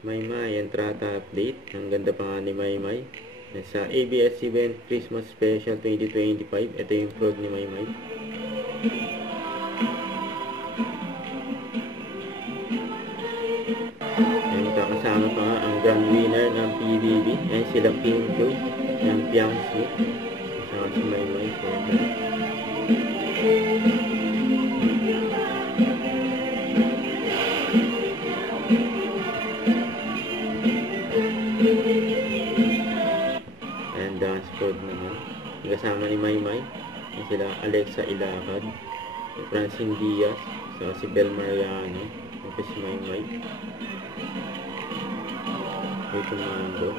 Maymay, entrata update. Ang ganda pa nga ni Maymay. Sa ABS-CBN Christmas Special 2025. Ito yung frog ni Maymay. Ayan, magkakasama pa nga ang grand winner ng PBB. Ayan sila Pinto ng Piangsu. Kasama si Maymay. And dance prod naman. Kasama ni Maymay. Yan sila Alexa Ilacad, si Francine Diaz, so si Bel Mariano, tapos si Maymay. Ito Mando.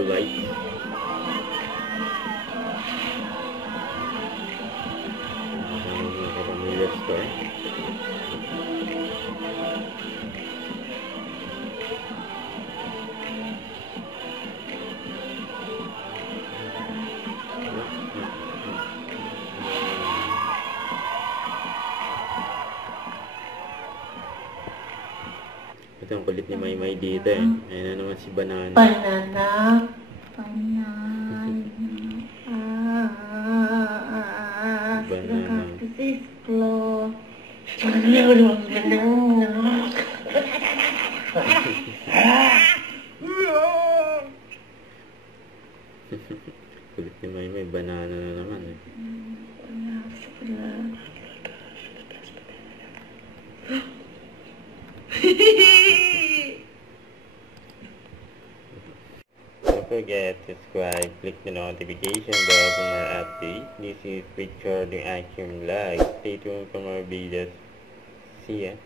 Light. Pamilya store. Ito ang kulit ni Maymay dito eh. Ayan na naman si Banana. Banana. Banana. This is close. Banana. Kulit ni Maymay, banana na naman eh. Don't forget to subscribe, click the notification bell for more updates. This is Richard the Action Live. Stay tuned for more videos. See ya.